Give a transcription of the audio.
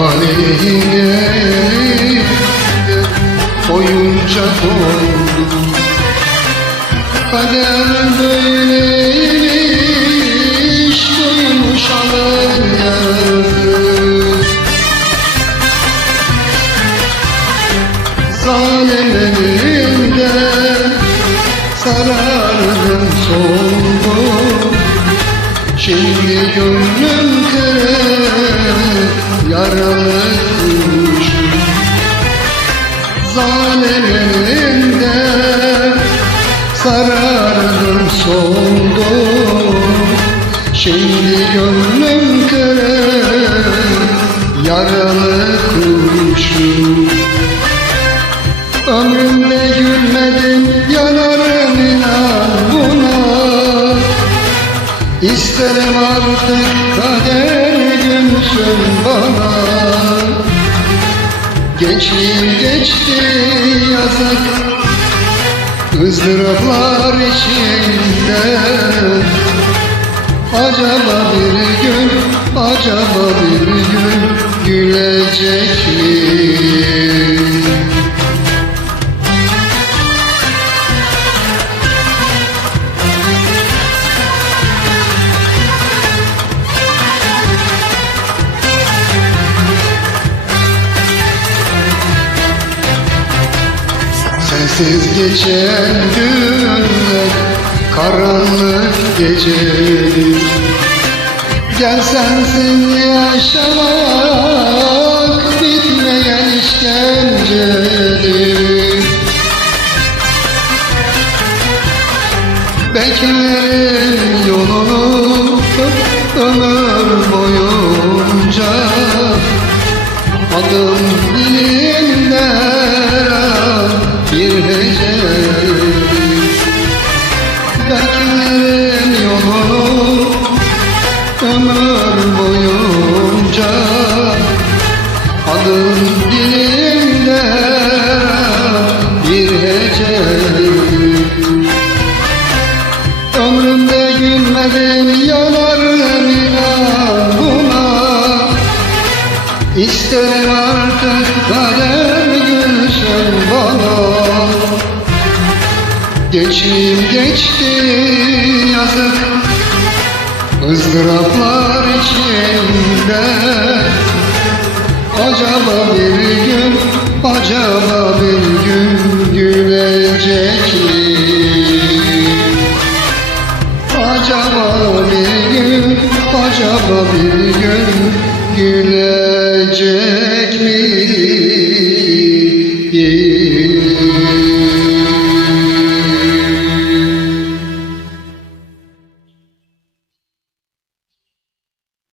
aleyhine Boyunca doldum. Kader böyleymiş Duymuş alır Zalimlerinde Sarardım soldum Şimdi gönlüm kırık Yaralı kuşum Zalimlerinde Sarardım soldum Şimdi gönlüm kırık Yaralı kuşum Ömrümde gülmedim yanarım inan buna. İsterim artık kader gülsün bana Gençliğim geçti yazık ızdıraplar içinde. Acaba bir gün, acaba bir gün Sensiz geçen günler karanlık gecedir Gel sensin yaşamak bitmeyen işkencedir Beklerim yolunu ömür boyunca. Adım Gülmedim yanarım inan buna. İsterim artık kader gülsün bana. Geçeyim geçti yazık ızdıraplar içinde. Acaba bir gün, acaba bir gün